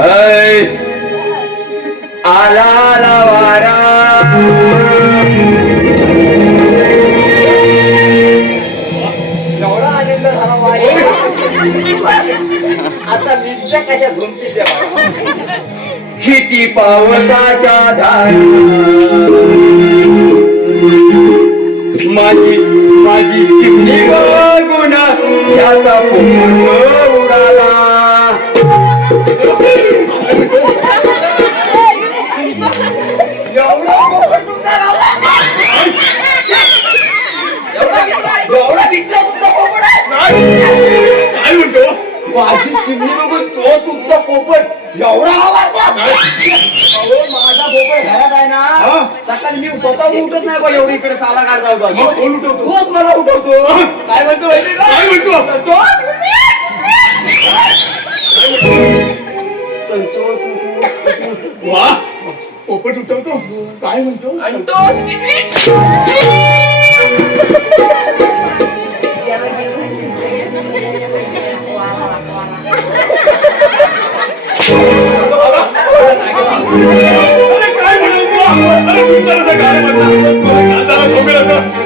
ऐ, आला वारा एवढा आनंद झाला वाया. आता निश्चय कशा झुंपीच्या किती पावसाच्या धार माझी माझी चिमणी बघून याचा पूर्ण उडाला. एवढा पोपट तुमचा रावला. एवढा विचार तुमचा पोपट आहे. काय म्हणतो? माझी चिमणी बघून तो तुमचा पोपट एवढा आवाज. अहो माझा पोपट घरात आहे ना. सकाळी मी स्वतः उठत नाही बा एवढी इकडे साला काढता. मग कोण उठवतो? तोच मला उठवतो. काय म्हणतो माहिती का? काय म्हणतो? तो वा, पोपट उठवतो. काय म्हणतो? अरे काय म्हणतो? अरे सुंदर असं गाणं म्हणतात.